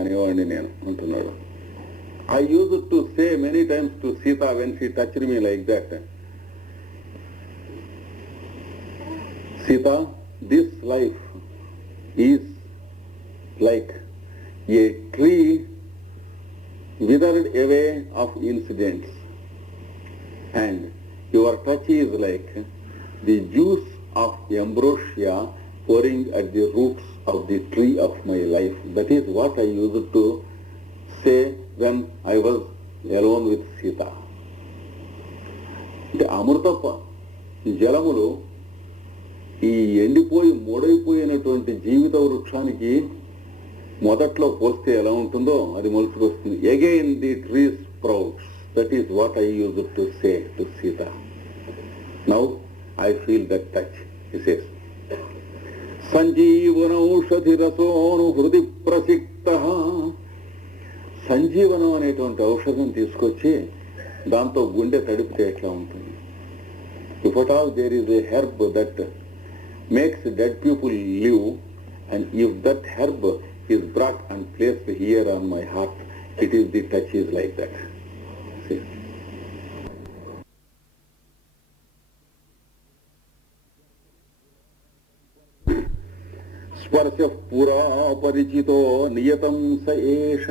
అనేవాడిని నేను అంటున్నాడు. I used to say many times to Sita when she touched me like that, Sita, this life is like a tree withered away of incidents, and your touch is like the juice of ambrosia pouring at the roots of the tree of my life. That is what I used to say when I was alone with Sita. అంటే అమృత జలములు ఈ ఎండిపోయి మూడైపోయినటువంటి జీవిత వృక్షానికి మొదట్లో పోస్తే ఎలా ఉంటుందో అది మొలుచుకొస్తుంది. Again the tree sprouts. That is what I use to say to Sita. Now I feel that touch. He says సంజీవనౌషధి రసోను హృది ప్రసిక్త. సంజీవనం అనేటువంటి ఔషధం తీసుకొచ్చి దాంతో గుండె తడిపితే ఎట్లా ఉంటుంది? If at all there is a herb that makes dead people live, and if that herb is brought and placed here on my heart, it is the touch is like that. స్పర్శ పురా పరిచితో నియతం స ఏష.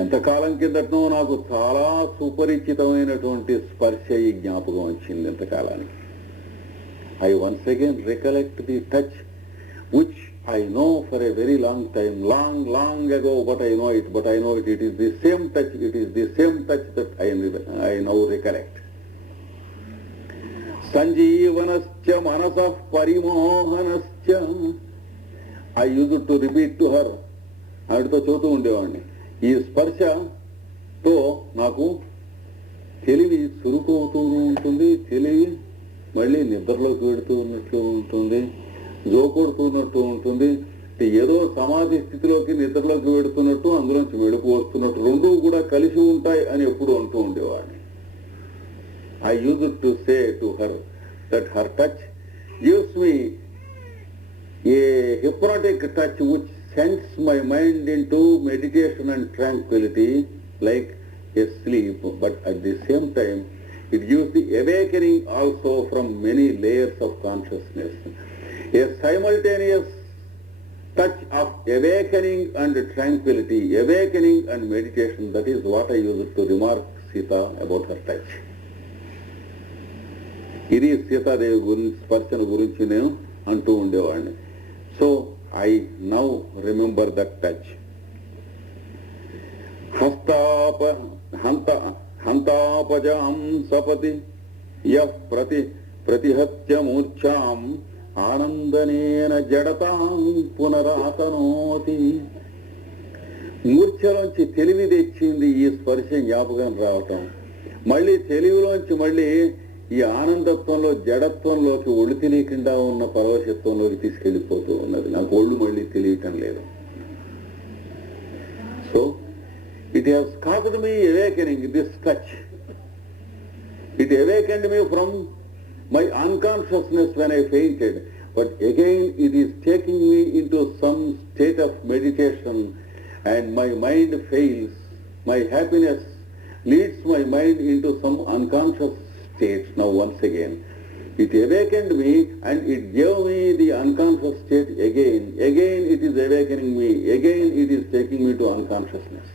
ఎంతకాలం కిందటనో నాకు చాలా సుపరిచితమైనటువంటి స్పర్శ ఈ జ్ఞాపకం వచ్చింది ఎంతకాలానికి. I once again recollect the touch which I know for a very long time, long ago, but I know it, it is the same touch, that I now recollect. సంజీవనశ్చ మనసః పరిమోహనశ్చ. I use to repeat to her. ఆవిడతో చూస్తూ ఉండేవాడిని, ఈ స్పర్శతో నాకు తెలివి చురుకవుతూ ఉంటుంది, తెలివి మళ్ళీ నిద్రలోకి వెడుతూ ఉన్నట్లు ఉంటుంది, జోకొడుతున్నట్టు ఉంటుంది. ఏదో సమాధి స్థితిలోకి నిద్రలోకి వెడుతున్నట్టు, అందులోంచి మెడుపు వస్తున్నట్టు, రెండూ కూడా కలిసి ఉంటాయి అని ఎప్పుడు అంటూ ఉండేవాడిని. I used to say to her that her touch gives me a hypnotic touch which sends my mind into meditation and tranquility like a sleep, but at the same time it gives the awakening also from many layers of consciousness. A simultaneous touch of awakening and tranquility, awakening and meditation, that is what I used to remark Sita about her touch. ఇది సీతాదేవి గురించి స్పర్శను గురించి నేను అంటూ ఉండేవాడిని. So I now remember that touch. హంతాపజాం సపతి యః ప్రతిహత్య మూర్ఛాం ఆనందనేన జడతాం పునరాతనోతి. మూర్ఛలోంచి తెలివి తెచ్చింది ఈ స్పర్శ జ్ఞాపకం రావటం. మళ్ళీ తెలివిలోంచి మళ్ళీ ఈ ఆనందత్వంలో, జడత్వంలోకి, ఒళ్ళు తెలియకుండా ఉన్న పరవశత్వంలోకి తీసుకెళ్లిపోతూ ఉన్నది. నాకు ఒళ్ళు మళ్ళీ తెలియటం లేదు. So it has caused me awakening, this touch. It awakened me from my unconsciousness when I fainted, but again it is taking me in to some state of meditation and my mind fails. My happiness leads my mind into some unconscious state. Now once again it awakened me and it gave me the unconscious state again it is awakening me, again it is taking me to unconsciousness.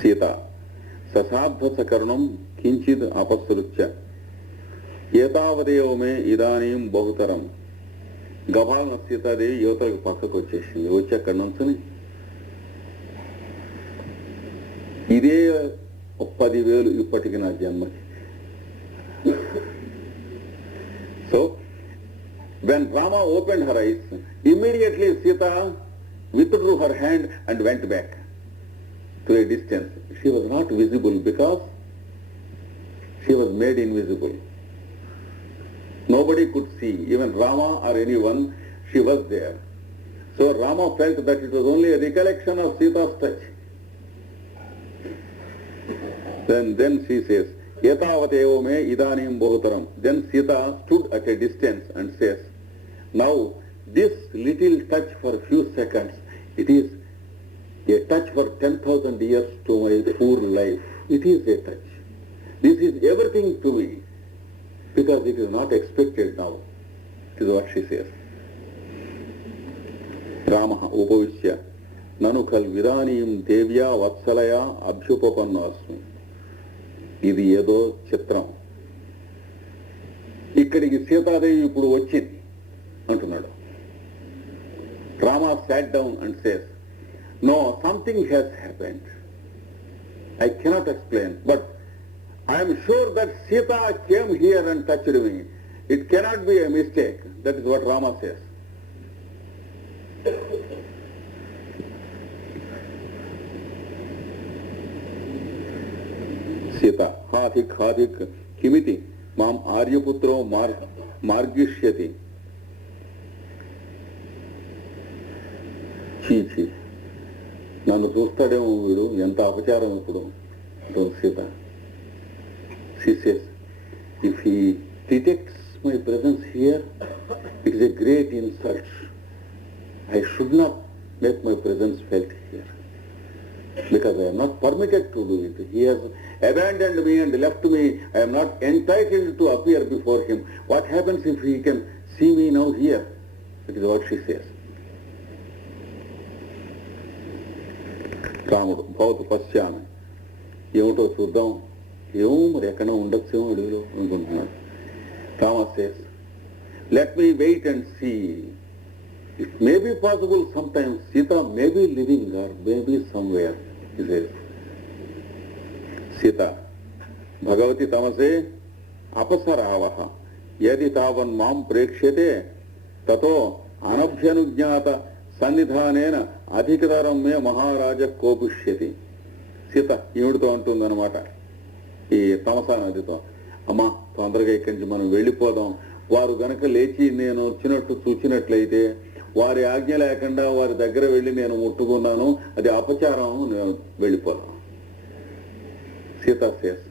Sita sasadha sakaranam kinchid apasrutya ఏతావదేవ మే ఇదానీం బహుతరం. గభాలను సీతాదేవి యువతలకు పక్కకు వచ్చేసింది. వచ్చి అక్కడ నుంచుని ఇదే 10,000 ఇప్పటికి నా జన్మకి. So when Rama opened her eyes, immediately Sita withdrew her hand and went back to a distance. She was not visible because she was made invisible. Nobody could see, even Rama or anyone. She was there. So Rama felt that it was only a recollection of Sita's touch. Then she says, Etavateva me idanim bohutaram. Then Sita stood at a distance and says, now this little touch for few seconds, it is a touch for 10,000 years to my poor life. It is a touch. This is everything to me because it is not expected now. It is what she says. Ramaha upavishya nanu kal vidaniyam devya vatsalaya abhyupapanna asmi. ఇది ఏదో చిత్రం. ఇక్కడికి సీతాదేవి ఇప్పుడు వచ్చింది అంటున్నాడు. Rama sat down and says, no, something has happened. I cannot explain, but I am sure that Sita came here and touched me. It cannot be a mistake. That is what Rama says. Sita, hathik hathik kimiti mam aryaputro margishyati. చీచి నన్ను చూస్తాడేమో వీడు, ఎంత అపచారం ఇప్పుడు Sita. She says, if he detects my presence here, it is a great insult. I should not make my presence felt here because I am not permitted to do it. He has abandoned me and left me. I am not entitled to appear before him. What happens if he can see me now here? That is what she says. రాముడు భవతు పశ్చామి, ఏమిటో చూద్దాం, ఏమో మరి ఎక్కడ ఉండొచ్చేమో అడుగులో అనుకుంటున్నాడు. Rama says, let me wait and see. It may be possible sometimes Sita may be living or may be somewhere, he says. Sita, Bhagavati tamase apasaravaha yadi tavan mam prekshyate tato anabhyanujñata సన్నిధానేన అధికతరం మే మహారాజ కోపిష్యతి. సీత ఈవిడితో అంటుందన్నమాట, ఈ తమసా నదితో, అమ్మా తొందరగా ఇక్కడి నుంచి మనం వెళ్ళిపోదాం. వారు గనక లేచి నేను వచ్చినట్టు చూచినట్లయితే వారి ఆజ్ఞ లేకుండా వారి దగ్గర వెళ్ళి నేను ముట్టుకున్నాను, అది అపచారం, నేను వెళ్ళిపోదాం. Sita says,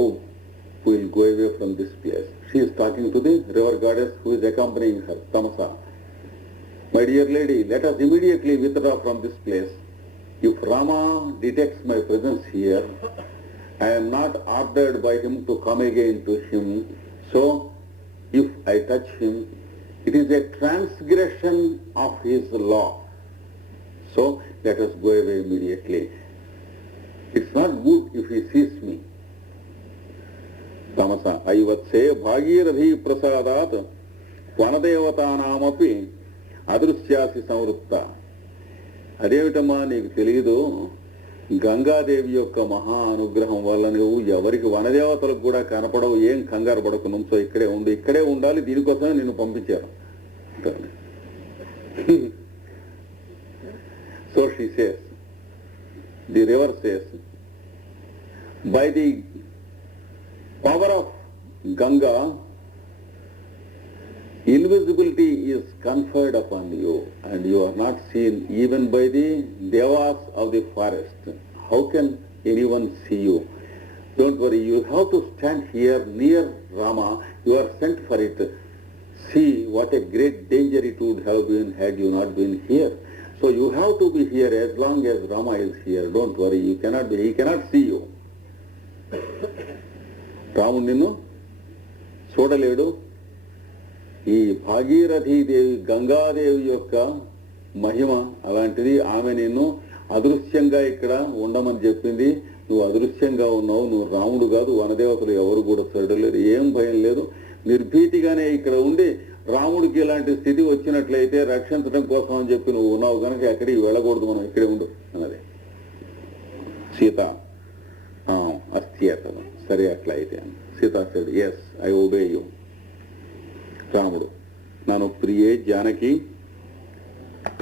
oh, we will go away from this place. She is talking to the river goddess who is accompanying her, Tamasa. My dear lady, let us immediately withdraw from this place. If Rama detects my presence here, I am not ordered by him to come again to him. So, if I touch him, it is a transgression of his law. So, let us go away immediately. It's not good if he sees me. Tamasa ఐవత్సే భాగీరథీ ప్రసాదాత్ వనదేవతానామపి అదృశ్యాసి సంవృత్త. అదేమిటమ్మా నీకు తెలియదు, గంగాదేవి యొక్క మహా అనుగ్రహం వల్ల నువ్వు ఎవరికి వనదేవతలకు కూడా కనపడవు, ఏం కంగారు పడకు, నుంచో ఇక్కడే ఉండు, ఇక్కడే ఉండాలి, దీనికోసమే నిన్ను పంపించారు. So she says, the river says, by the power of Ganga, invisibility is conferred upon you and you are not seen even by the devas of the forest. How can anyone see you? Don't worry, you have to stand here near Rama. You are sent for it. See what a great danger it would have been had you not been here. So you have to be here as long as Rama is here. Don't worry, he cannot see you. రాముడు నిన్ను చూడలేడు. ఈ భాగీరథీదేవి గంగాదేవి యొక్క మహిమ అలాంటిది, ఆమె నిన్ను అదృశ్యంగా ఇక్కడ ఉండమని చెప్పింది. నువ్వు అదృశ్యంగా ఉన్నావు, నువ్వు రాముడు కాదు, వనదేవతలు ఎవరు కూడా చూడలేరు, ఏం భయం లేదు, నిర్భీతిగానే ఇక్కడ ఉండి రాముడికి ఇలాంటి స్థితి వచ్చినట్లయితే రక్షించడం కోసం అని చెప్పి నువ్వు ఉన్నావు కనుక ఎక్కడికి వెళ్ళకూడదు, మనం ఇక్కడే ఉండు అన్నది. సీత అస్థియతను, సరే అట్లా అయితే అని. Sita said, yes, I obey you. రాముడు, నన్ను ప్రియే జానకి.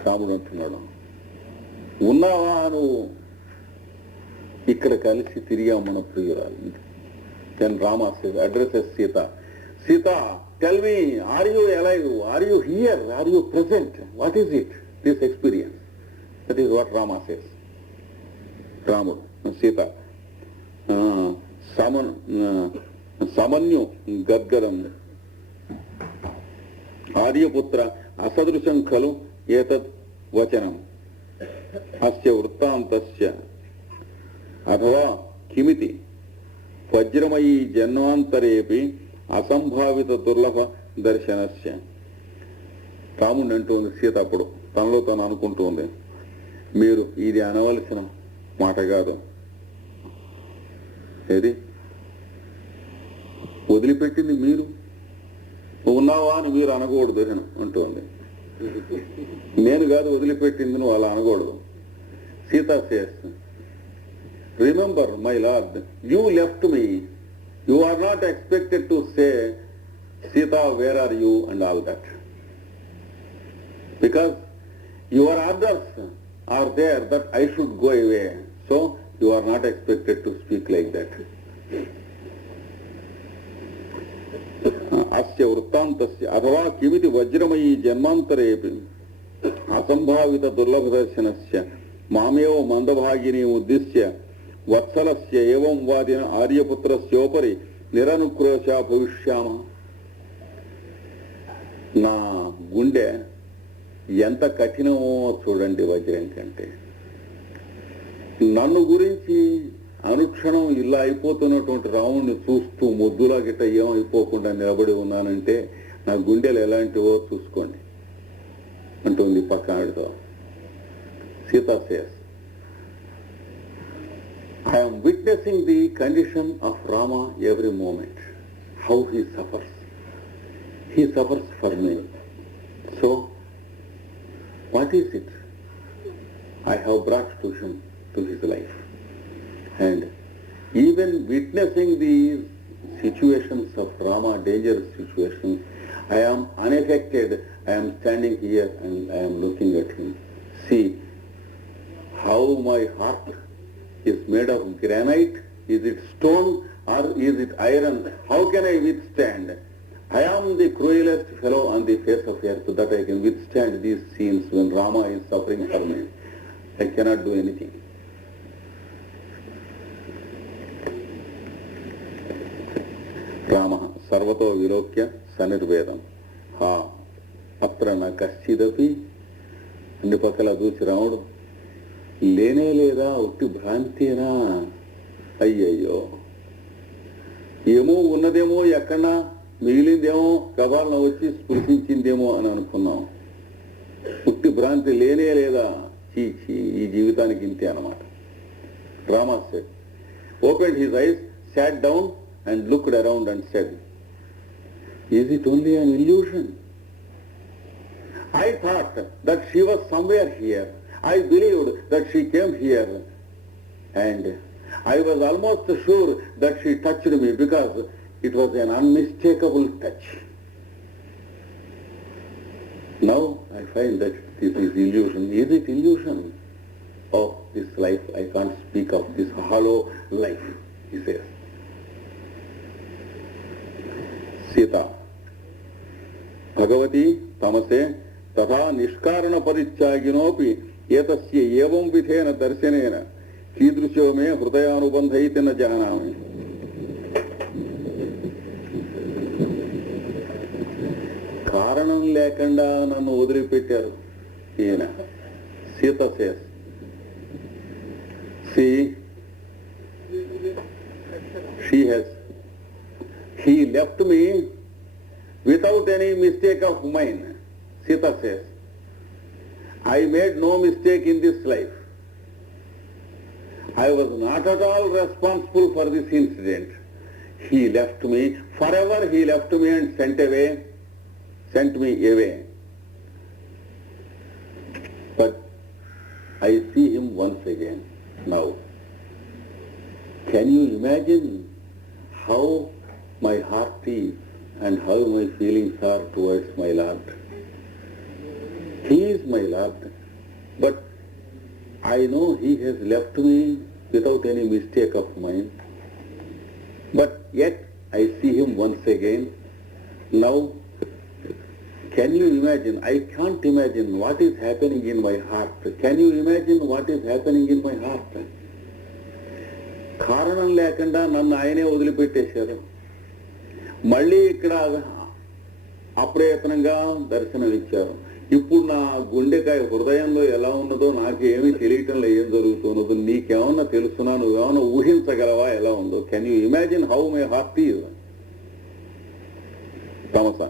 రాముడు అంటున్నాడు, ఉన్నావా నువ్వు, ఇక్కడ కలిసి తిరిగా మన ప్రియురాలు. Then Rama addresses Sita, Sita, tell me, are you alive? Are you here? Are you present? What is it, this experience? That is what Rama says. రాముడు సీత సమన్యు గద్గదం ఆర్యపుత్ర అసదృశం ఖలు ఏతద్ వచనం అస్య వృత్తాంతస్య అథవా కిమితి వజ్రమయీ జన్మాంతరేపి అసంభావిత దుర్లభ దర్శనస్య. రాముడు అంటుంది సీత అప్పుడు తనలో తను అనుకుంటుంది, మీరు ఇది అనవలసిన మాట కాదు, ఏది వదిలిపెట్టింది మీరు, ఉన్నావా అని మీరు అనకూడదు అంటుంది. నేను కాదు వదిలిపెట్టింది, నువ్వు అలా అనకూడదు. Sita says, remember my lord, you left me, you are not expected to say Sita where are you and all that, because your orders are there that I should go away, so you are not expected to speak like that. అస్య వృత్తాంతస్య అథవా కిమితి వజ్రమయీ జన్మాంతరేపి అసంభావిత దుర్లభ దర్శనస్య మామేవ మందభాగిని ఉద్దిశ్య వత్సలస్య ఏవం వాదిన ఆర్యపుత్రస్యోపరి నిరనుక్రోశ భవిష్యామ. నా గుండె ఎంత కఠినమో చూడండి వజ్రం కంటే. నన్ను గురించి అనుక్షణం ఇలా అయిపోతున్నటువంటి రాముడిని చూస్తూ ముద్దులా గిట్ట ఏమైపోకుండా నిలబడి ఉన్నానంటే నా గుండెలు ఎలాంటివో చూసుకోండి అంటుంది పక్కనతో. Sita says, I'm witnessing the condition of Rama every moment, how he suffers for me. So what is it I have brought to him, to his life? And even witnessing these situations of Rama, dangerous situations, I am unaffected. I am standing here and I am looking at him. See how my heart is made of granite. Is it stone or is it iron? How can I withstand? I am the cruelest fellow on the face of earth that I can withstand these scenes when Rama is suffering for me. I cannot do anything. Rama sarvato vilokya sanirvedam. Ha atra na kashchidapi. అన్ని పక్కల చూసి రాముడు, లేనే లేదా ఉట్టి భ్రాంతినా, అయ్యయ్యో ఏమో ఉన్నదేమో ఎక్కడన్నా మిగిలిందేమో గబాలన వచ్చి స్పృశించిందేమో అని అనుకున్నాం, పుట్టి భ్రాంతి లేనే లేదా, ఈ జీవితానికి ఇంతే అన్నమాట. Rama said, opened his eyes, sat down and looked around and said, is it only an illusion? I thought that she was somewhere here. I believed that she came here, and I was almost sure that she touched me because it was an unmistakable touch. Now I find that this is illusion. Is it illusion? Oh, this life, I can't speak of this hollow life, he says. Sita, Bhagavati tamase तथा निष्कारण परित्यागिनोपि एतस्य एवं विधेन दर्शनेन कीदृशो मे हृदयानुबन्ध इति न जानामि. కారణం లేకుండా నన్ను వదిలిపెట్టారు ఈయన. Sita says, he left me without any mistake of mine. Sita says, I made no mistake in this life. I was not at all responsible for this incident. He left me, forever he left me and sent me away. But I see him once again now. Can you imagine how my heart is and how my feelings are towards my Lord? He is my Lord, but I know he has left me without any mistake of mine. But yet I see him once again. Now, can you imagine? I can't imagine what is happening in my heart. Can you imagine what is happening in my heart? కారణం లేకుండా నన్ను ఆయనే వదిలిపెట్టేశారు. మళ్ళీ ఇక్కడ అప్రయత్నంగా దర్శనమిచ్చారు. ఇప్పుడు నా గుండెకాయ హృదయంలో ఎలా ఉన్నదో నాకేమీ తెలియటంలో ఏం జరుగుతున్నదో నీకేమన్నా తెలుసునా? నువ్వేమన్నా ఊహించగలవా ఎలా ఉందో? Can you imagine how my heart is? Tamasa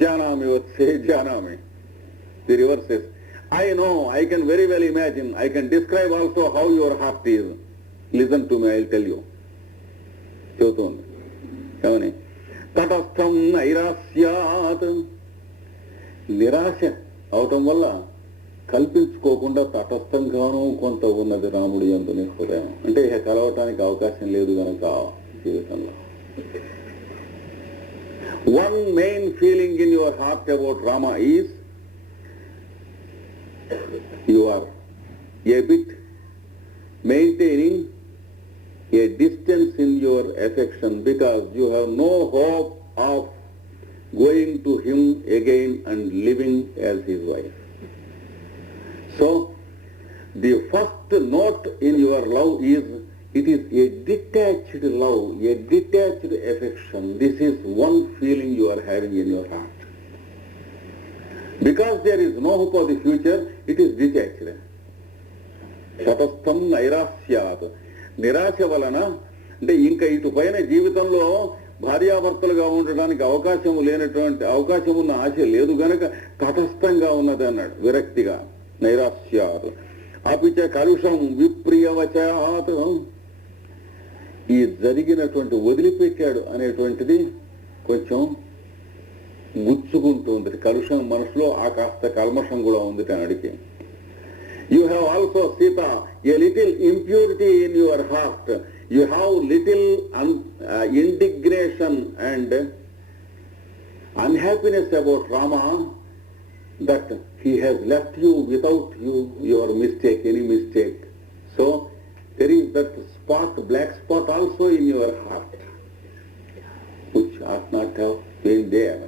జానామి వచ్చే జానామి. The river says I know, I can very well imagine, I can describe also how your heart is. Listen to me, I'll tell you. చెబుతోంది ఏమని? తటస్థం నైరాస్యాత్. నిరాశ అవటం వల్ల కల్పించుకోకుండా తటస్థంగానూ కొంత ఉన్నది రాముడి యందు హృదయం. అంటే ఇక కలవటానికి అవకాశం లేదు కనుక జీవితంలో. One main feeling in your heart about Rama is you are a bit maintaining a distance in your affection because you have no hope of going to him again and living as his wife. So, the first note in your love is, it is a detached love, a detached affection. This is one feeling you are having in your heart. Because there is no hope of the future, it is detached. తటస్థం నైరాస్యాత్. నిరాశ వలన అంటే ఇంకా ఇటు పైన జీవితంలో భార్యాభర్తలుగా ఉండడానికి అవకాశం ఉన్న ఆశ లేదు గనక తటస్థంగా ఉన్నది అన్నాడు విరక్తిగా. నైరాస్యాత్. అపిచ కలుషం విప్రియవచాత్. ఈ జరిగినటువంటి వదిలిపెట్టాడు అనేటువంటిది కొంచెం గుచ్చుకుంటుంది. కలుషం మనసులో ఆ కాస్త కల్మషం కూడా ఉంది అడిగి. You have also Sita a little impurity in your heart. You have little indignation and unhappiness about Rama that he has left you without your mistake, any mistake. So there is that spot, black spot also in your heart which ought not have been there.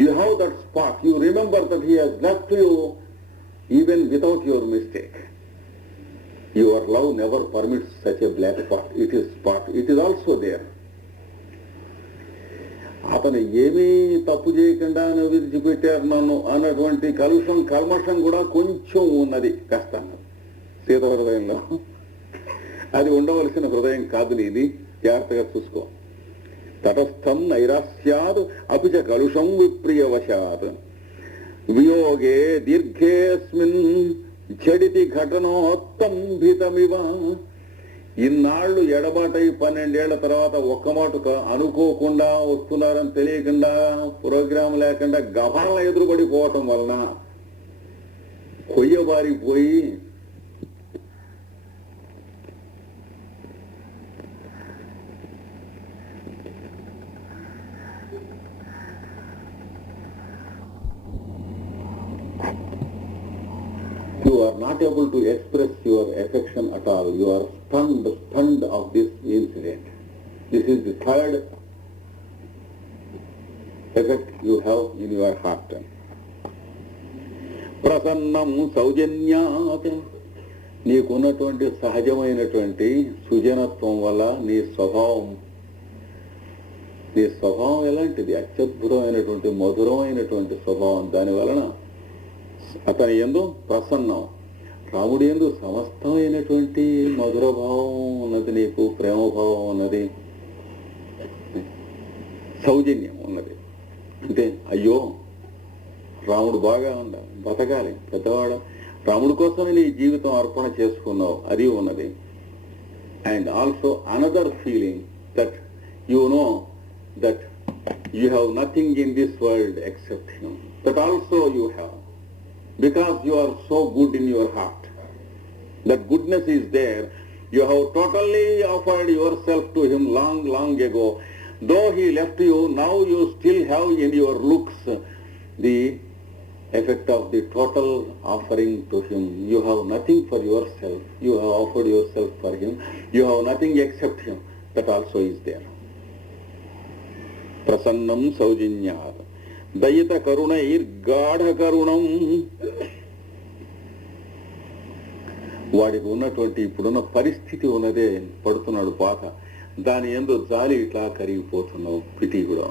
You have that spot. You remember that he has left you even without your mistake. Your love never permits such a black spot. It is also there. అతను ఏమీ తప్పు చేయకుండా విడిచిపెట్టారు నన్ను అన్నటువంటి కల్మషం కూడా కొంచెం ఉన్నది కాస్త సీత హృదయంలో. అది ఉండవలసిన హృదయం కాదు నీది, జాగ్రత్తగా చూసుకో. తటస్థం నైరాస్యాద్ అపిచ కలుషం విప్రియవశాత్. వియోగే దీర్ఘేస్మిన్ ఝడితి ఘటనోత్తంభితమివ. ఇన్నాళ్లు ఎడబాటై 12 ఏళ్ల తర్వాత ఒక్క మాట అనుకోకుండా వస్తున్నారని తెలియకుండా, ప్రోగ్రాం లేకుండా గభాల ఎదురుపడిపోవటం వలన కొయ్యబారిపోయి you are not able to express your affection at all. You are stunned of this incident. This is the third effect you have in your heart. ప్రసన్నం సౌజన్యాత్. నీకున్నటువంటి సహజమైనటువంటి సుజనత్వం వల్ల నీ స్వభావం ఎలాంటిది? అత్యద్భుతమైనటువంటి మధురమైనటువంటి స్వభావం. దాని వలన అతని యందు ప్రసన్నం, రాముడి యందు సమస్తమైనటువంటి మధుర భావం ఉన్నది, నీకు ప్రేమభావం ఉన్నది, సౌజన్యం ఉన్నది. అంటే అయ్యో రాముడు బాగా బతకాలి, పెద్దవాడు, రాముడి కోసమే నీ జీవితం అర్పణ చేసుకున్నావు, అది ఉన్నది. And also another feeling that you know that you have nothing in this world except him. That also you have. Because you are so good in your heart. That goodness is there. You have totally offered yourself to him long ago. Though he left you, now you still have in your looks the effect of the total offering to him. You have nothing for yourself. You have offered yourself for him. You have nothing except him. That also is there. Prasannam saujanyat. దయిత కరుణైర్గాఢ కరుణం. వాడికి ఉన్నటువంటి ఇప్పుడున్న పరిస్థితి ఉన్నదే పడుతున్నాడు బాధ, దాని యందు జాలి ఇట్లా కరిగిపోతున్నావు, పిటి కూడా.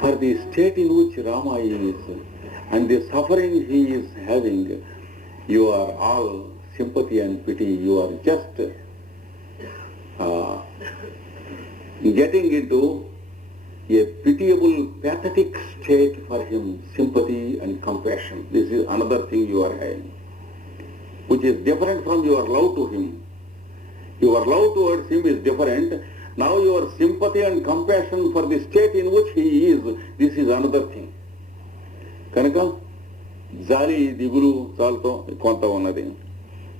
For the state in which Rama is and the suffering he is having, you are all sympathy and pity. You are just getting into a pitiable, pathetic state for him, sympathy and compassion. This is another thing you are having, which is different from your love to him. Your love towards him is different. Now your sympathy and compassion for the state in which he is, this is another thing. కనుక జాలి దిగులు చాలుతో కొంత ఉన్నది.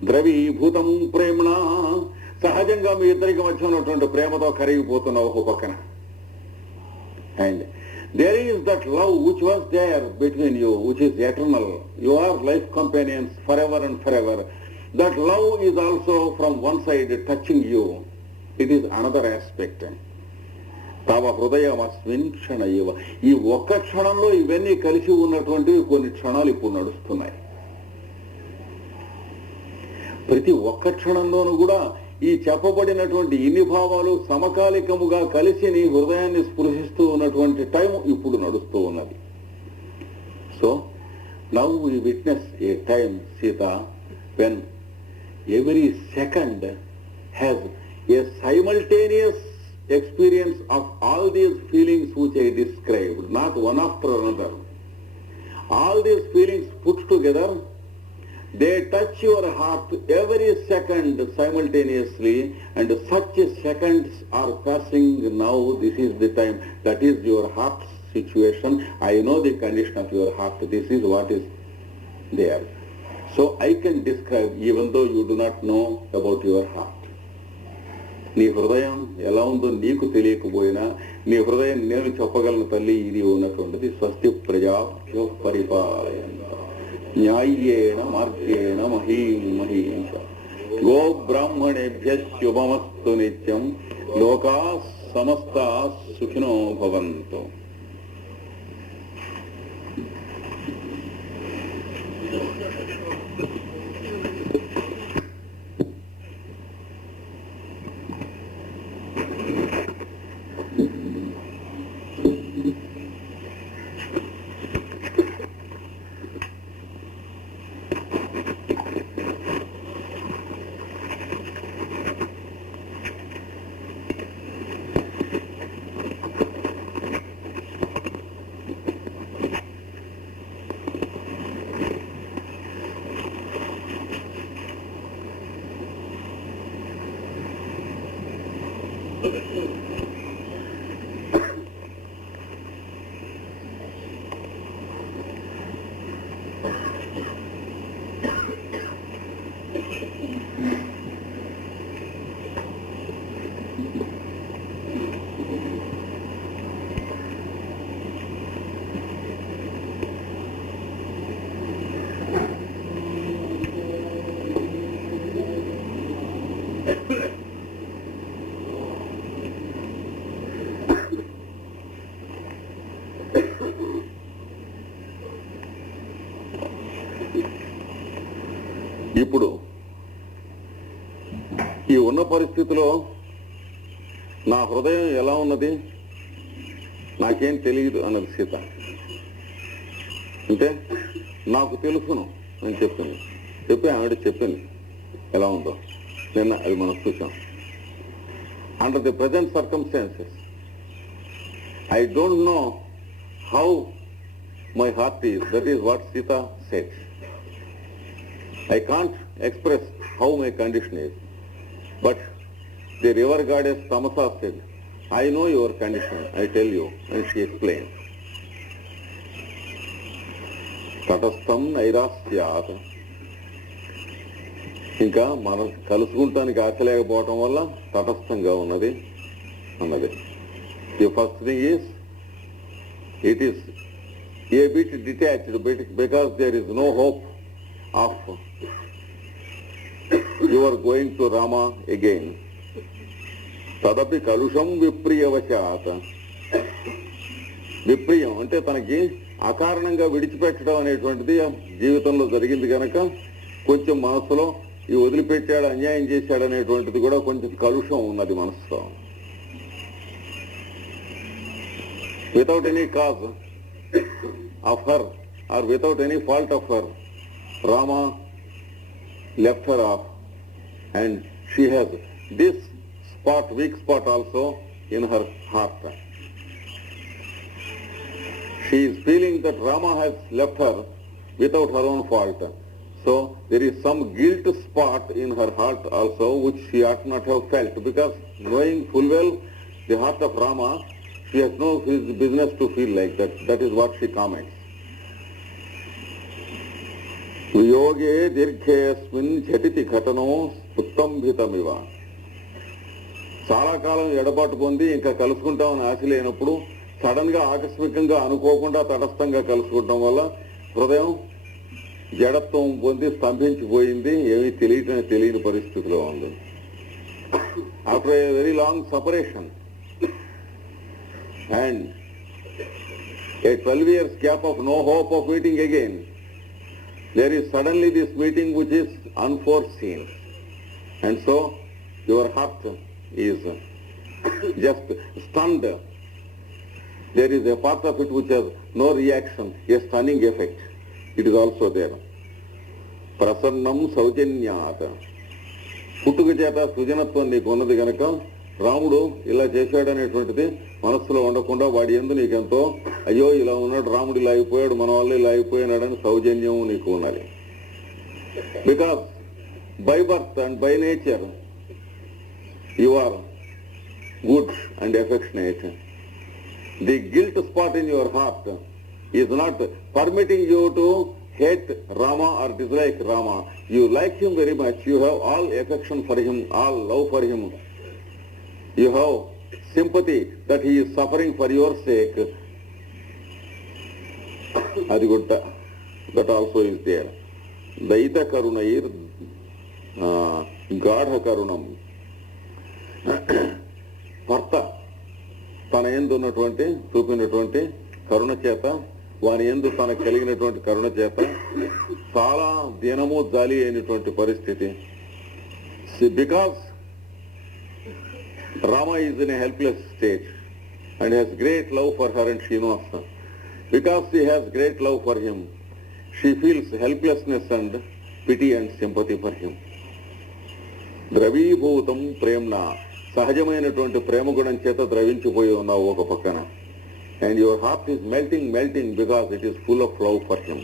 ద్రవీభూతం ప్రేమణ, సహజంగా మీ ఇద్దరికి మధ్య ఉన్నటువంటి ప్రేమతో కరిగిపోతున్నావు ఒక పక్కన. And there is that love which was there between you, which is eternal. You are life companions for ever and for ever. That love is also from one side touching you. It is another aspect. తవ హృదయం అస్మిన్ క్షణ ఇవ. ఈ ఒక్క క్షణంలో ఇవన్నీ కలిసి ఉన్నటువంటివి కొన్ని క్షణాలు ఇప్పుడు నడుస్తున్నాయి. ప్రతి ఒక్క క్షణంలోనూ కూడా ఈ చెప్పబడినటువంటి ఇన్ని భావాలు సమకాలికముగా కలిసి నీ హృదయాన్ని స్పృశిస్తూ ఉన్నటువంటి టైం ఇప్పుడు నడుస్తూ ఉన్నది. So now we witness A time, Sita, when every second has a simultaneous experience of all these feelings which I described, not one after another. All these feelings put together, they touch your heart every second simultaneously, and such seconds are passing now. This is the time. That is your heart situation. I know the condition of your heart. This is what is there. So I can describe, even though you do not know about your heart. నీ హృదయం ఎలా ఉందో నీకు తెలియకపోయినా నీ హృదయం నేను చెప్పగలను తల్లి, ఇది ఉన్నటువంటిది. స్వస్తి ప్రజాభ్యో పరిపాలయంతా న్యాయేన మార్గేణ మహీం మహీం చ గో బ్రాహ్మణేభ్యః శుభమస్తు నిత్యం లోకాః సమస్తాః సుఖినో భవంతు. ఇప్పుడు ఈ ఉన్న పరిస్థితిలో నా హృదయం ఎలా ఉన్నది నాకేం తెలియదు అన్నది సీత. అంటే నాకు తెలుసును అని చెప్పి ఆవిడ చెప్పింది ఎలా ఉందో. నిన్న అది మనం చూసాం. Under the present circumstances I don't know how my heart is. That is what Sita said. I can't express how my condition is. But the river goddess Tamasa said, I know your condition, I tell you. And she explained. తటస్థం నైరాస్యాత్. ఇంకా మనం కలుసుకుంటానికి ఆశ లేకపోవటం వల్ల తటస్థంగా ఉన్నది అన్నది. The first thing is it is a bit detached because there is no hope of you are going to Rama again. తదపి కలుషం విప్రియవశాత్. విప్రియం అంటే తనకి అకారణంగా విడిచిపెట్టడం అనేటువంటిది జీవితంలో జరిగింది కనుక కొంచెం మనసులో ఈ వదిలిపెట్టాడు, అన్యాయం చేశాడు అనేటువంటిది కూడా కొంచెం కలుషం ఉన్నది మనసులో. Without any cause of her or without any fault of her, Rama left her off, and she has this spot, weak spot also in her heart. She is feeling that Rama has left her without her own fault. So there is some guilt spot in her heart also which she ought not have felt, because knowing full well the heart of Rama, she has no business to feel like that. That is what she comments. వియోగే దీర్ఘేస్మిన్ ఝటితి ఘటనో ఉత్తంభితమివ. చాలా కాలం ఎడబాటు పొంది ఇంకా కలుసుకుంటామని ఆశ లేనప్పుడు sudden గా ఆకస్మికంగా అనుకోకుండా తటస్థంగా కలుసుకుంటాం వల్ల హృదయం జడత్వం పొంది స్తంభించిపోయింది, ఏమీ తెలియని పరిస్థితిలో ఉంది. After a very long separation and A 12 years gap of no hope of meeting again, there is suddenly this meeting which is unforeseen, and so your heart is just stunned. There is a part of it which has no reaction, a stunning effect. It is also there. Prasannam saujanyat. పుట్టుక చేత సృజనత్వం నీకు ఉన్నది కనుక రాముడు ఇలా చేశాడనేటువంటిది మనస్సులో ఉండకుండా వాడి యందు నీకెంతో అయ్యో ఇలా ఉన్నాడు, రాముడు ఇలా అయిపోయాడు, మన వాళ్ళు ఇలా అయిపోయినాడని సౌజన్యం నీకు ఉన్నది. Because by birth and by nature you are good and affectionate. The guilt spot in your heart is not permitting you to hate Rama or dislike Rama. You like him very much. You have all affection for him, all love for him. You have sympathy that he is suffering for your sake. Adi gutta. That also is there. Daita karunair గాఢ కరుణం. భర్త తన యందు ఉన్నటువంటి చూపినటువంటి కరుణ చేత, వారి యందు తనకు కలిగినటువంటి కరుణ చేత చాలా దీనము జాలి అయినటువంటి పరిస్థితి. Because Rama is in a helpless state and has great love for her, and she knows. Because she has great love for him, she feels helplessness and pity and sympathy for him. ద్రవీభూతం ప్రేమ్న, సహజమైనటువంటి ప్రేమ గుణం చేత ద్రవించిపోయి ఉన్నావు ఒక పక్కన. And your heart is melting because it is full of love for him.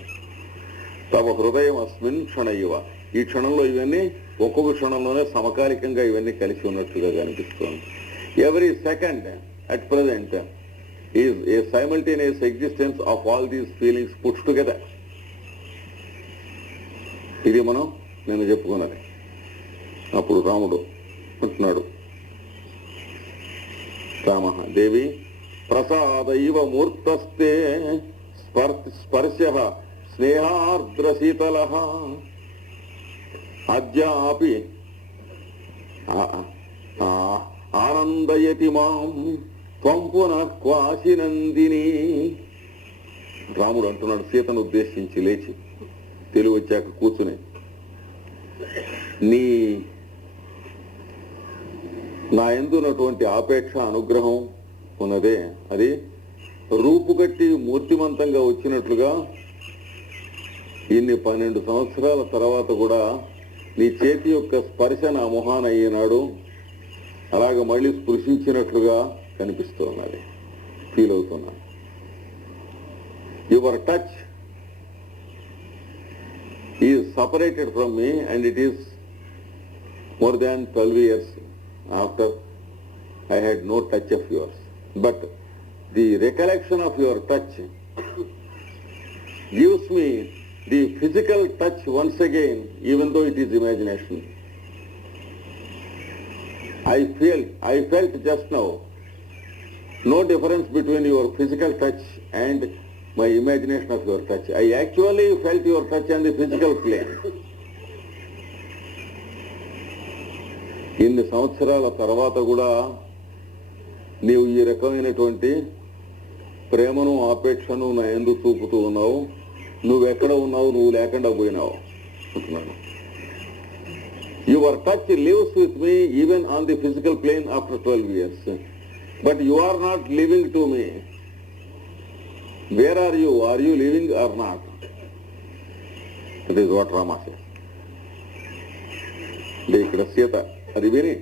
తవ హృదయం అస్మిన్ క్షణయివ. ఈ క్షణంలో ఇవన్నీ ఒక్కొక్క క్షణంలోనే సమకాలికంగా ఇవన్నీ కలిసి ఉన్నట్లుగా కనిపిస్తుంది. Every second at present is a simultaneous existence of all these feelings puts together. ఇది మనం నేను చెప్పుకున్నది. అప్పుడు రాముడు అంటున్నాడు, రామ దేవి ప్రసాదైవ మూర్తస్తే స్పర్శ స్నేహార్ద్రశీతల అద్యాపి ఆనందయతి మాం త్వం పునః క్వాసి నందిని. రాముడు అంటున్నాడు సీతను ఉద్దేశించి లేచి, తెలివి వచ్చాక కూర్చుని, నా యందున్నటువంటి ఆపేక్ష అనుగ్రహం ఉన్నదే, అది రూపుగట్టి మూర్తిమంతంగా వచ్చినట్లుగా ఇన్ని 12 సంవత్సరాల తర్వాత కూడా నీ చేతి యొక్క స్పర్శ నా మొహాన అయ్యేనాడు అలాగ మళ్ళీ స్పృశించినట్లుగా కనిపిస్తున్నది, ఫీల్ అవుతున్నా. Your touch is separated from me and it is more than 12 years after I had no touch of yours. But the recollection of your touch gives me the physical touch once again, even though it is imagination. I felt just now no difference between your physical touch and my imagination of your touch. I actually felt your touch on the physical plane. ఇన్ని సంవత్సరాల తర్వాత కూడా నీవు ఈ రకమైనటువంటి ప్రేమను ఆపేక్షను నా యందు చూపుతూ ఉన్నావు. నువ్వెక్కడ ఉన్నావు, నువ్వు లేకుండా పోయినావు అంటున్నాను. Your touch lives with me even on the physical plane after 12 years. But you are not living to me. Where are you? Are you living or not? That is what Rama says. ఇక్కడ సీత అది విని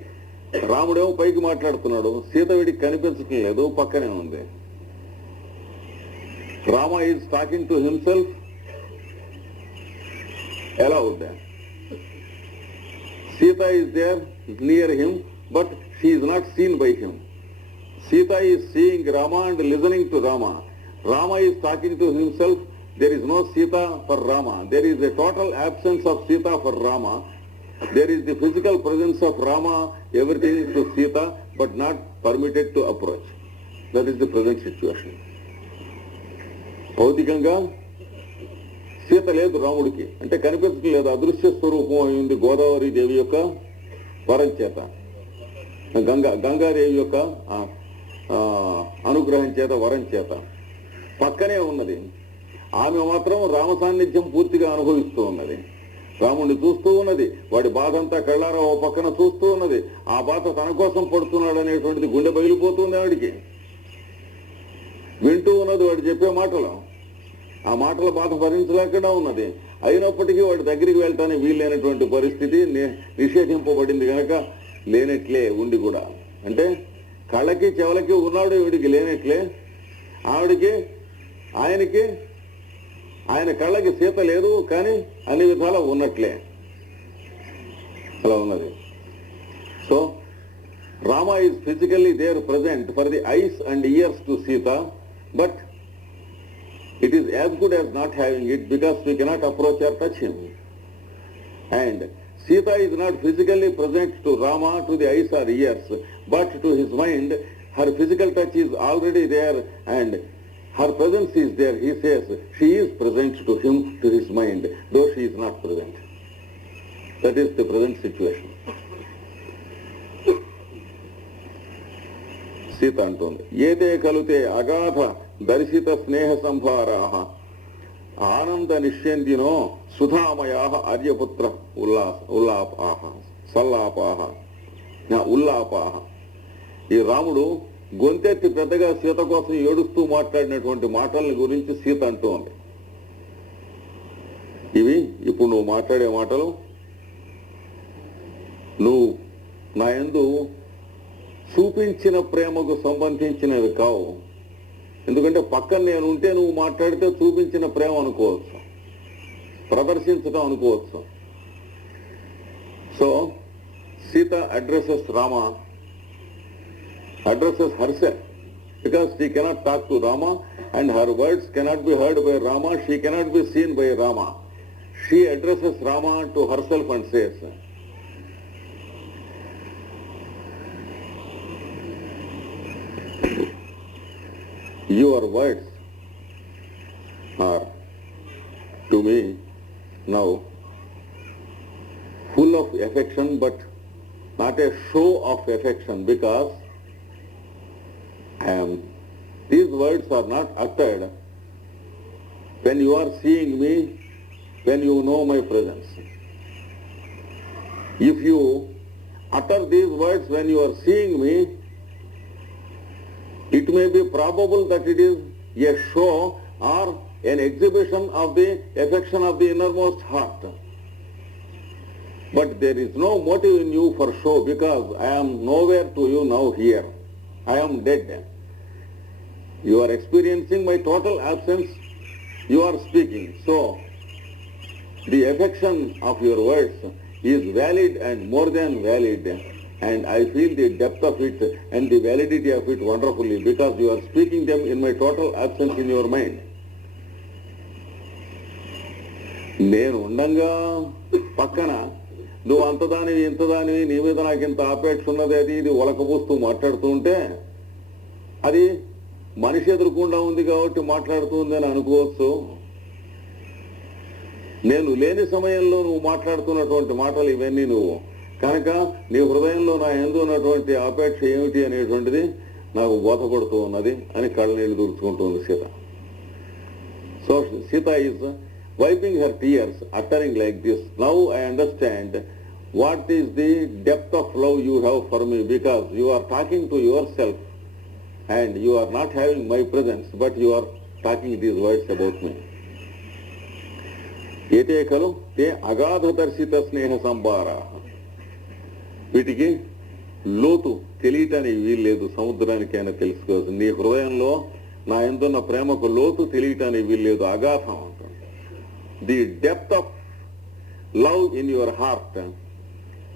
రాముడేమో పైకి మాట్లాడుతున్నాడు, సీత వీడికి కనిపించటం లేదు, పక్కనే ఉంది. Rama is talking to himself. ఎలా అవుద్దా? Sita is there near him, but she is not seen by him. Sita is seeing Rama and listening to Rama. Rama is talking to himself. There is no Sita for Rama. There is a total absence of Sita for Rama. There is the physical presence of Rama, everything to Sita, but not permitted to approach. That is the present situation. భౌతికంగా సీత లేదు రాముడికి, అంటే కనిపించడం లేదు, అదృశ్య స్వరూపం అయింది గోదావరి దేవి యొక్క వరం చేత, గంగాదేవి యొక్క అనుగ్రహం చేత, వరం చేత పక్కనే ఉన్నది. ఆమె మాత్రం రామ సాన్నిధ్యం పూర్తిగా అనుభవిస్తూ ఉన్నది, రాముడిని చూస్తూ ఉన్నది, వాడి బాధ అంతా కళ్ళారా ఓ పక్కన చూస్తూ ఉన్నది. ఆ బాధ తన కోసం పడుతున్నాడు అనేటువంటిది గుండె బయలుపోతుంది ఆవిడికి, వింటూ ఉన్నది వాడు చెప్పే మాటలు. ఆ మాటల బాధ భరించలేకుండా ఉన్నది. అయినప్పటికీ వాడి దగ్గరికి వెళ్ళటానికి వీల్లేనటువంటి పరిస్థితి నిషేధింపబడింది కనుక లేనట్లే ఉండి కూడా, అంటే కళ్ళకి చెవులకి ఉన్నాడు వీడికి లేనట్లే, ఆవిడికి ఆయనకి ఆయన కళ్ళకి సీత లేదు కానీ అన్ని విధాలా ఉన్నట్లే అలా ఉన్నది. So Rama is physically there present for the eyes and ears to Sita, but it is as good as not having it because we cannot approach or touch him. And Sita is not physically present to Rama to the eyes or ears, but to his mind. Her physical touch is already there and her presence is there. He says she is present to him, to his mind, though she is not present. That is the present situation. Sita అంటుంది, ఏతే కలుతే అగాధ దర్శిత స్నేహ సంభారాః ఆనంద నిశ్యందినో సుధామయాః ఆర్యపుత్ర ఉల్లాపాః సల్లాపాః ఉల్లాపాః. ఈ రాముడు గొంతెత్తి పెద్దగా సీత కోసం ఏడుస్తూ మాట్లాడినటువంటి మాటల గురించి సీత అంటోంది. ఇవి ఇప్పుడు నువ్వు మాట్లాడే మాటలు నువ్వు నా యందు చూపించిన ప్రేమకు సంబంధించినవి కావు. ఎందుకంటే పక్కన నేను ఉంటే నువ్వు మాట్లాడితే చూపించిన ప్రేమ అనుకోవచ్చు, ప్రదర్శించడం అనుకోవచ్చు. So Sita addresses Rama, addresses herself because she cannot talk to Rama and her words cannot be heard by Rama, she cannot be seen by Rama. She addresses Rama to herself and says, your words are to me now full of affection, but not a show of affection because these words are not uttered when you are seeing me, when you know my presence. If you utter these words when you are seeing me, it may be probable that it is a show or an exhibition of the affection of the innermost heart. But there is no motive in you for show because I am nowhere to you now here. I am dead. You are experiencing my total absence. You are speaking. So the affection of your words is valid and more than valid. And I feel the depth of it and the validity of it wonderfully because you are speaking them in my total absence in your mind. నేను ఉండంగా పక్కన నువ్వు అంతదానివి ఇంతదానివి నీ మీద నాకు ఇంత ఆపేక్ష ఉన్నది అది ఇది ఒలకబూస్తూ మాట్లాడుతూ ఉంటే అది మనిషి ఎదురుకుండా ఉంది కాబట్టి మాట్లాడుతుంది అని అనుకోవచ్చు. నేను లేని సమయంలో నువ్వు మాట్లాడుతున్నటువంటి మాటలు ఇవన్నీ నువ్వు కనుక నీ హృదయంలో నా యందు ఉన్నటువంటి ఆపేక్ష ఏమిటి అనేటువంటిది నాకు బోధపడుతూ ఉన్నది అని కళ్ళనీళ్ళు దూర్చుకుంటుంది Sita. So Sita is wiping her tears, uttering like this. Now I understand what is the depth of love you have for me, because you are talking to yourself and you are not having my presence, but you are talking these words about me. ఏతే ఖలు తే అగాధదర్శిత స్నేహ సంభారా. వీటికి లోతు తెలియటానికి వీల్లేదు, సముద్రానికైనా తెలుసుకోవచ్చు. నీ హృదయంలో నా యందున్న ప్రేమకు లోతు తెలియటానికి వీల్లేదు, అగాధం అంటుంది. The depth of love in your heart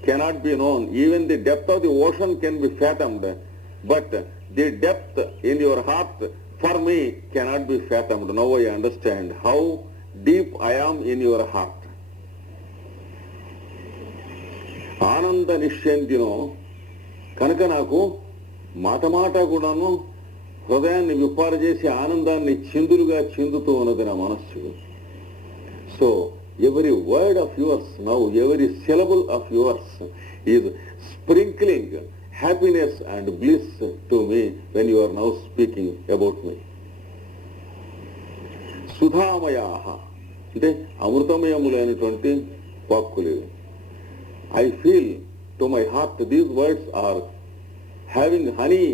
cannot be known. Even the depth of the ocean can be fathomed, but the depth in your heart for me cannot be fathomed. Now I understand how deep I am in your heart. ఆనంద నిశ్చంతినో కనుక నాకు మాట మాట కూడాను హృదయాన్ని విప్పార చేసి ఆనందాన్ని చిందులుగా చిందుతూ ఉన్నది నా మనస్సు. So every word of yours now, every syllable of yours is sprinkling happiness and bliss to me when you are now speaking about me. సుధామయాహ అంటే అమృతమయములైనటువంటి వాక్కులు. I feel to my heart these words are having honey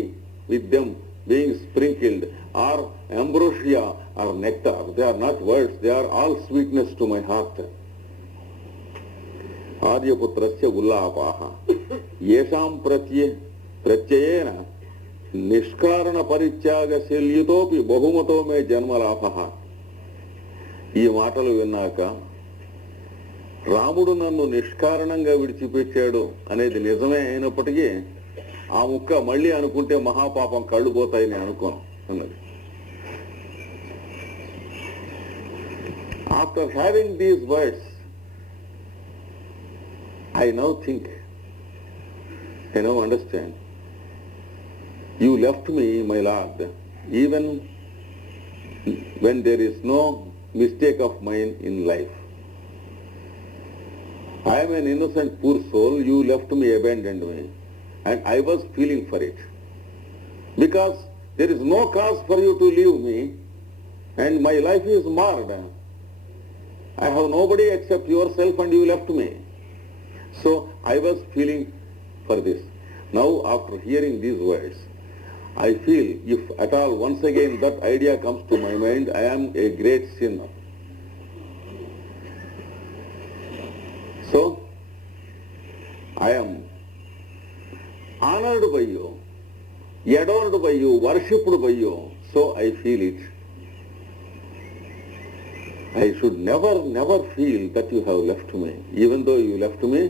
with them being sprinkled, or ambrosia or nectar. They are not words, they are all sweetness to my heart. ఆర్యపుత్రస్య ఉల్లాపాహ ఏషాం ప్రత్యయేన నిష్కారణ పరిత్యాగ శల్యుతోపి బహుమతో మే జన్మలాభ. ఈ మాటలు విన్నాక రాముడు నన్ను నిష్కారణంగా విడిచిపెట్టాడు అనేది నిజమే అయినప్పటికీ ఆ ముక్క మళ్ళీ అనుకుంటే మహాపాపం కళ్ళు పోతాయని అనుకోను అన్నది. After having these words, I now think, I now understand. You left me, my Lord, even when there is no mistake of mine in life. I am an innocent poor soul, you left me, abandoned me, and I was feeling for it. Because there is no cause for you to leave me, and my life is marred. I have nobody except yourself and you left me. So I was feeling for this. Now after hearing these words, I feel if at all once again that idea comes to my mind, I am a great sinner. So I am honored by you, adored by you, worshipped by you. So I feel it. I should never feel that you have left me. Even though you left me,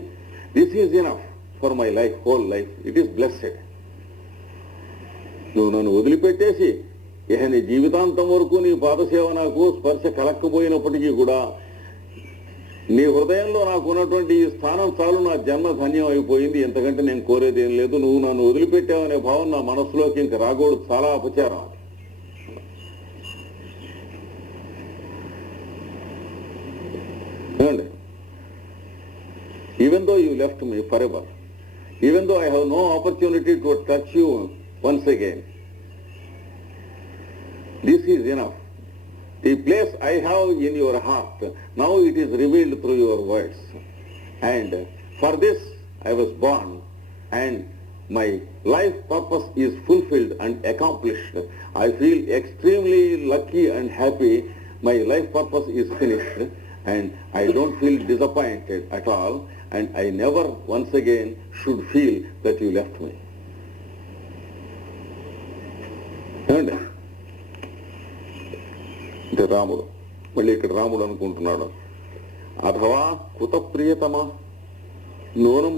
this is enough for my life, whole life. It is blessed. నువ్వు నన్ను వదిలిపెట్టేసి ఇహ నీ జీవితాంతం వరకు నీ పాదసేవ నాకు స్పర్శ కలక్కపోయినప్పటికీ కూడా నీ హృదయంలో నాకు ఉన్నటువంటి ఈ స్థానం చాలు, నా జన్మ ధన్యం అయిపోయింది, ఎంతకంటే నేను కోరేది ఏం లేదు. నువ్వు నన్ను వదిలిపెట్టావనే భావం నా మనసులోకి ఇంక రాకూడదు, చాలా అపచారం. Even though you left me forever, even though I have no opportunity to touch you once again, this is enough. The place I have in your heart, now it is revealed through your words. And for this I was born, and my life purpose is fulfilled and accomplished. I feel extremely lucky and happy. My life purpose is finished, and I don't feel disappointed at all, and I never once again should feel that you left me. And అంటే రాముడు మళ్ళీ ఇక్కడ రాముడు అనుకుంటున్నాడు. అథవా కుత ప్రియతమ నూనం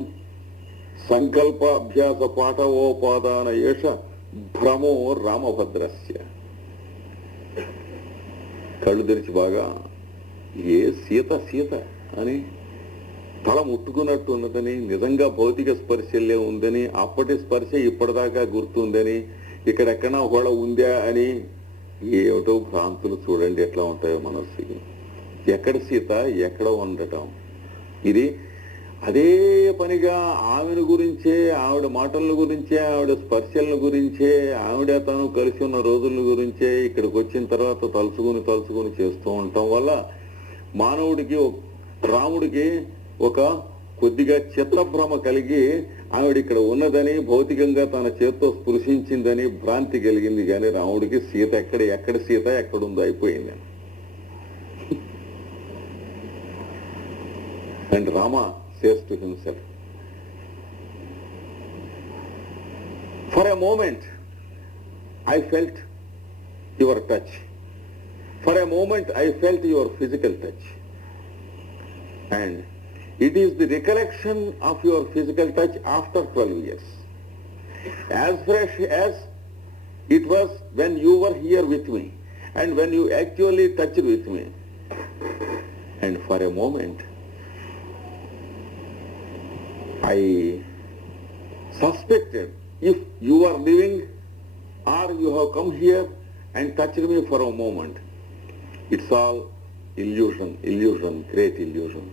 సంకల్ప అభ్యాస పాఠవోపాదాన ఏష భ్రమో రామభద్రస్య. కళ్ళు తెరిచి బాగా ఏ సీత సీత అని తల ముట్టుకున్నట్టు ఉన్నదని, నిజంగా భౌతిక స్పర్శలే ఉందని, అప్పటి స్పర్శ ఇప్పటిదాకా గుర్తుందని, ఇక్కడెక్కడా ఒకవేళ ఉందా అని ఏమిటో భ్రాంతులు చూడండి ఎట్లా ఉంటాయో మనస్సుకి. ఎక్కడ సీత ఎక్కడ ఉండటం, ఇది అదే పనిగా ఆమెను గురించే, ఆవిడ మాటల గురించే, ఆవిడ స్పర్శల గురించే, ఆవిడ తను కలిసి ఉన్న రోజుల గురించే ఇక్కడికి వచ్చిన తర్వాత తలుచుకుని చేస్తూ ఉండటం వల్ల మానవుడికి, రాముడికి ఒక కొద్దిగా చిత్తభ్రమ కలిగి ఆవిడ ఇక్కడ ఉన్నదని, భౌతికంగా తన చేత్తో స్పృశించిందని భ్రాంతి కలిగింది. కానీ రాముడికి సీత ఎక్కడ సీత ఎక్కడుందో అయిపోయింది. And Rama says to himself, for a moment I felt your touch. For a moment I felt your physical touch. And it is the recollection of your physical touch after 12 years. As fresh as it was when you were here with me and when you actually touched with me. And for a moment I suspected if you are living or you have come here and touched me for a moment. It's all illusion, great illusion.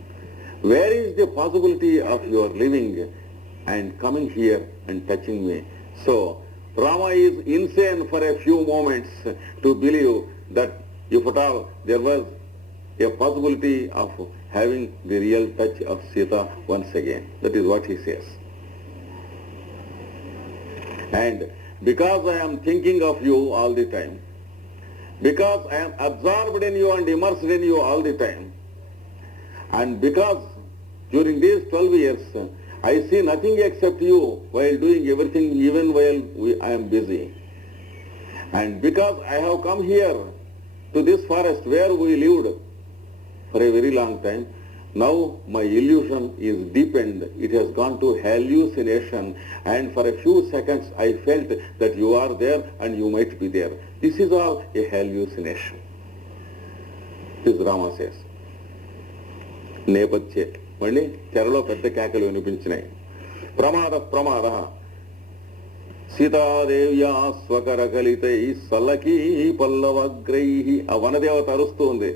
Where is the possibility of your living and coming here and touching me? So, Rama is insane for a few moments to believe that if at all there was a possibility of having the real touch of Sita once again. That is what he says. And because I am thinking of you all the time, because I am absorbed in you and immersed in you all the time, and because during these 12 years I see nothing except you while doing everything, even while I am busy, and because I have come here to this forest where we lived for a very long time, now my illusion is deepened. It has gone to hallucination, and for a few seconds I felt that you are there and you might be there. This is all a hallucination. This Rama says. నేపథ్యే మళ్ళీ తెరలో పెద్ద కేకలు వినిపించినాయి. ప్రమాద సీతాదేవ్యా స్వకర కలితై సల్లకీ పల్లవగ్రై. ఆ వనదేవత అరుస్తూ ఉంది,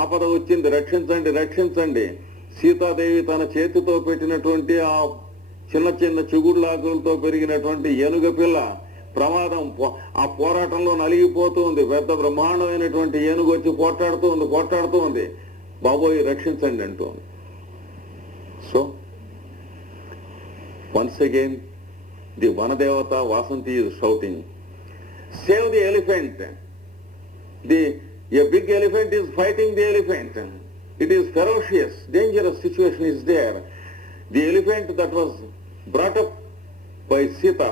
ఆపద వచ్చింది, రక్షించండి. సీతాదేవి తన చేతితో పెట్టినటువంటి ఆ చిన్న చిగుళ్ళాకులతో పెరిగినటువంటి ఏనుగ పిల్ల ప్రమాదం, ఆ పోరాటంలో నలిగిపోతూ ఉంది. పెద్ద బ్రహ్మాండమైనటువంటి ఏనుగు వచ్చి పోట్లాడుతూ ఉంది. బాబోయ్ రక్షించండి అంటోంది. సో వన్స్ అగైన్ ది వనదేవత Vasanti is shouting, save the elephant. A big elephant is fighting the elephant. It is ferocious, dangerous situation is there. The elephant that was brought up by Sita,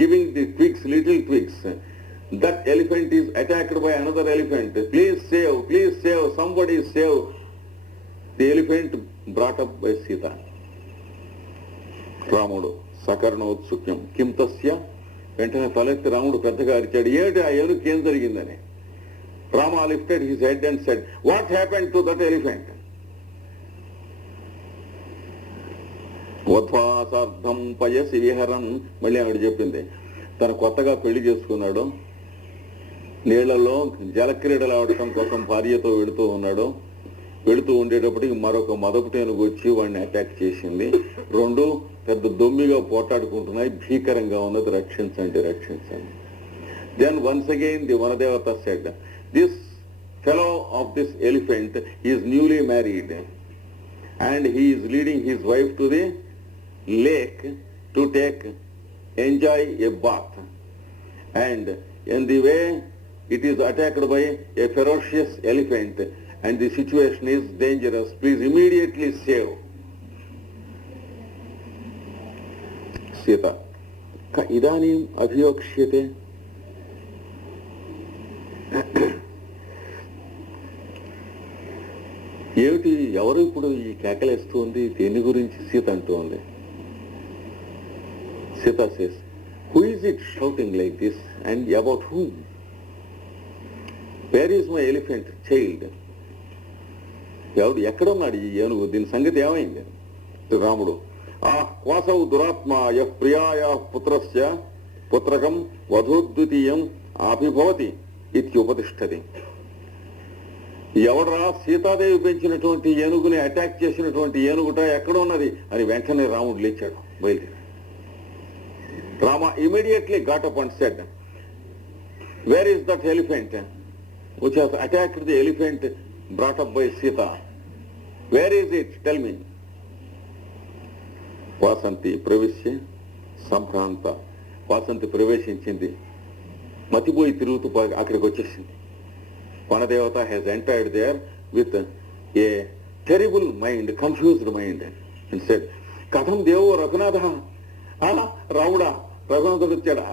giving the twigs, little twigs, that elephant is attacked by another elephant. Please save, somebody save the elephant brought up by Sita. రాముడు సకర్ణోత్సుక్యం కిం తస్య. వెంటనే తలెత్తి రాముడు పెద్దగా అరిచాడు, ఏమిటి ఆ ఏనుగుకి ఏం జరిగిందని. Rama lifted his head and said, what happened to that elephant? వధ్వాసార్థం పయసి విహరన్. మళ్ళీ ఆవిడ చెప్పింది, తను కొత్తగా పెళ్లి చేసుకున్నాడు, నీళ్లలో జలక్రీడలు ఆడటం కోసం భార్యతో వెళుతూ ఉండేటప్పటికి మరొక మదపుటి ఏనుగు వచ్చి వాడిని అటాక్ చేసింది. రెండు పెద్ద దొమ్మిగా పోటాడుకుంటున్నాయి, భీకరంగా ఉన్నది, రక్షించండి. Then once again the Vanadevata said, this fellow of this elephant is newly married and he is leading his wife to the lake to enjoy a bath, and in the way it is attacked by a ferocious elephant and the situation is dangerous. Please immediately save Sita. Idanim abhivakshyate. ఏమిటి, ఎవరు ఇప్పుడు ఈ కేకలేస్తూ ఉంది, దేని గురించి? సీత అంటూ ఉంది. Sita says, who is it shouting like this and about whom? Where is my elephant child? ఎక్కడున్నాడు ఈ ఏనుగు, దీని సంగతి ఏమైంది? రాముడు, ఆ కోసవు దురాత్మ యః ప్రియాయా పుత్రస్య పుత్రకం వధూద్వితీయం అభిభవతి ఇత్యుపతిష్ఠతి. ఎవడరా సీతాదేవి పెంచినటువంటి ఏనుగుని అటాక్ చేసినటువంటి ఏనుగుట ఎక్కడ ఉన్నది అని వెంటనే రాముడు లేచాడు, బయలుదేరి. Rama immediately got up and said, where is that elephant which has attacked the elephant brought up by Sita? Where is it, tell me. Vasanti ప్రవేశ్య సంభ్రాంత. వాసంతి ప్రవేశించింది, మతిపోయి తిరుగుతూ అక్కడికి వచ్చేసింది. వనదేవత has entered there with a terrible mind, confused mind, and said, కథం దేవో రఘునాథ. రాముడా, రఘునాథుడు వచ్చాడా?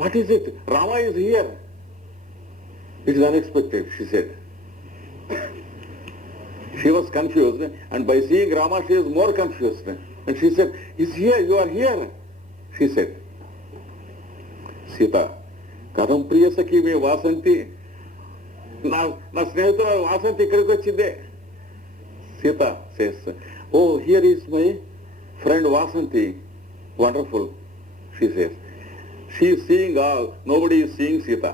What is it? Rama is here. It is unexpected, she said. She was confused, and by seeing Rama she is more confused. And she said, "He's here, you are here," she said. Sita, kadam priya sakhi me Vasanti, na snehitura Vasanti ikkadiki vachinde. Sita says, "Oh, here is my friend Vasanti. Wonderful," she says. She is seeing all, nobody is seeing Sita.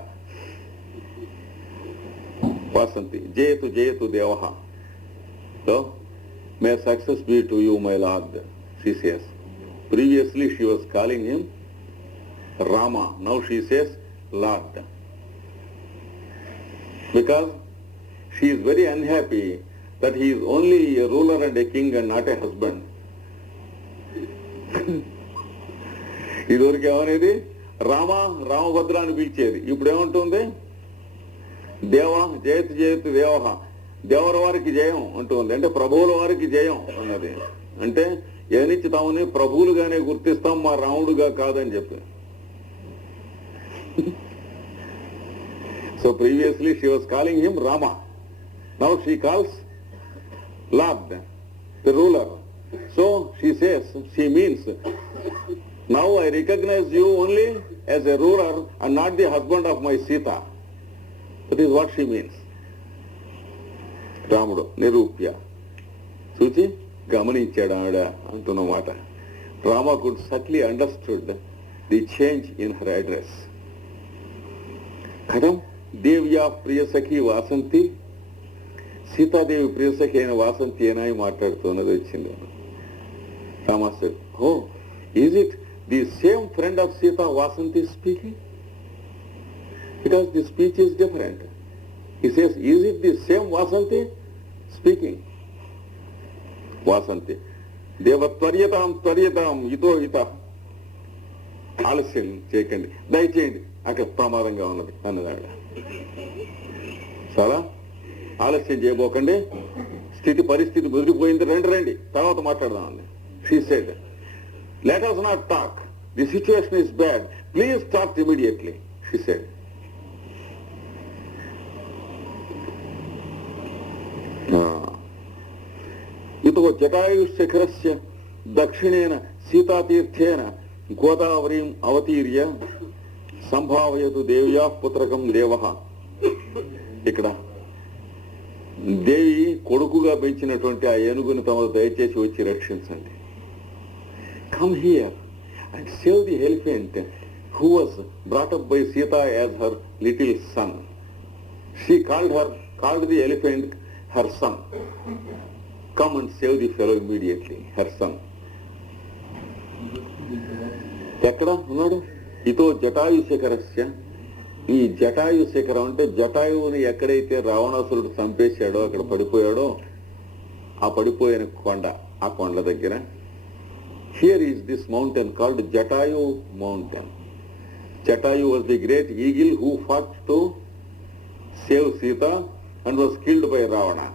Vasanti, Jayatu Jayatu Devaha. So, may success be to you, my lord, she says. Previously she was calling him Rama. Now she says Lord. Because she is very unhappy that he is only a ruler and a king and not a husband. ఇదివరకు ఏమనేది? రామభద్ర అని పిలిచేది. ఇప్పుడు ఏమంటుంది? దేవ జయతు జయతు దేవ, దేవర వారికి జయం అంటుంది. అంటే ప్రభువుల వారికి జయం అన్నది. అంటే ఏనిచ్చి తాముని ప్రభువులుగానే గుర్తిస్తాం, మా రాముడుగా కాదని చెప్పి. So previously she was calling him Rama. Now she calls lord, the ruler. So she says, she means, now I recognise you only as a ruler and not the husband of my Sita. That is what she means. రాముడు నిరూప్య, చూచి గమనించాడు ఆవిడ అంటున్నమాట. Rama could subtly understood the change in her address. కథం దేవ్యా ప్రియసఖి వాసంతి, సీతాదేవి ప్రియసఖి అయిన వాసంతి ఏనాయి మాట్లాడుతున్నది వచ్చింది. Rama said, "Oh, is it the same friend of Sita Vasanti speaking? Because the speech is different." He says, "Is it the same Vasanti speaking?" Vasanti, "Deva త్వర్యతాం త్వర్యతాం ఇతో హిత." ఆలస్యం చేయకండి, దయచేయండి, అక్కడ ప్రమాదంగా ఉన్నది అన్నదాడ. చాలా ఆలస్యం చేయబోకండి, పరిస్థితి ముదిరిపోయింది, రండి తర్వాత మాట్లాడదాం అండి. She said, "Let us not talk. The situation is bad. Please start immediately," she said. ఇతో జటాయుశిఖరస్య దక్షిణేన సీతాతీర్థేన గోదావరీం అవతీర్య సంభావయతు దేవ్యా పుత్రకం దేవః. ఇక్కడ దేవి కొడుకుగా పెంచినటువంటి ఆ ఏనుగుని తమకు దయచేసి వచ్చి రక్షించండి. Come here and save the elephant who was brought up by Sita as her little son. She called the elephant her son. Come and save the fellow immediately, her son. ఎక్కడ ఉన్నాడు? ఇతో జటాయుశేఖరస్య. ఈ జటాయుశేఖరం అంటే జటాయువుని ఎక్కడైతే రావణాసురుడు చంపేశాడో అక్కడ పడిపోయాడో ఆ పడిపోయిన కొండ, ఆ కొండ దగ్గర here is this mountain called Jatayu mountain. Jatayu was the great eagle who fought to save Sita and was killed by Ravana.